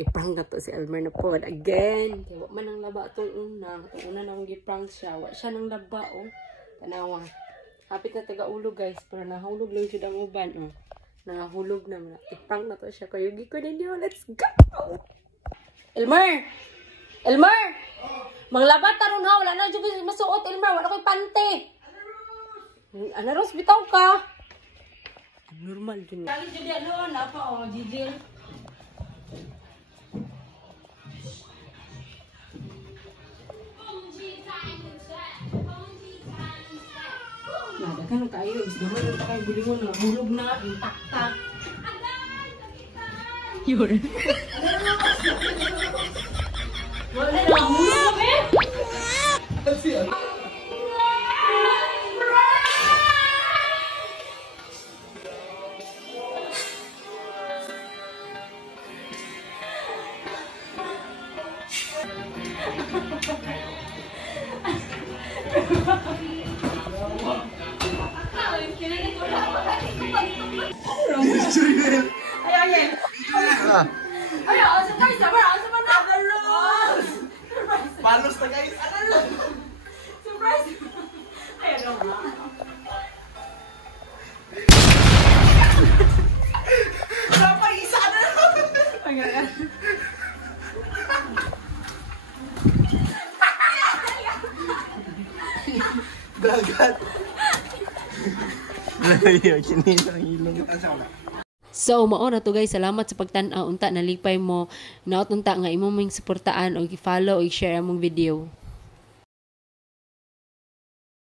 I-prank na to si Elmer na pod again. Kaya wak man ang laba itong una. Itong una nang i-prank siya. Wak siya nang laba, oh. Tanawa. Hapit na taga-ulo, guys. Pero nahulog lang siya ang uban, oh. Nahulog na. I-prank na to siya. Kaya yugi ko ninyo. Let's go! Elmer! Elmer! Manglaba taron ha. Wala na dyan masuot, Elmer. Wala ko'y pante. Ana Ros, bitaw ka. Normal din. Kali jadi ano, apa oh, Jijil. Nah, kan kayo, naman yung kayo gulingon na hulog na, intaktak. Yun. Wala na, hulog eh. Kasi ano? Palos na guys! Surprise! Ayan o nga. Wala isa na! Dagat! So, mao na to guys. Salamat sa pagtan-aw. Unta, nalipay mo. Naot unta nga imo mong suportaan o i-follow o i-share among video.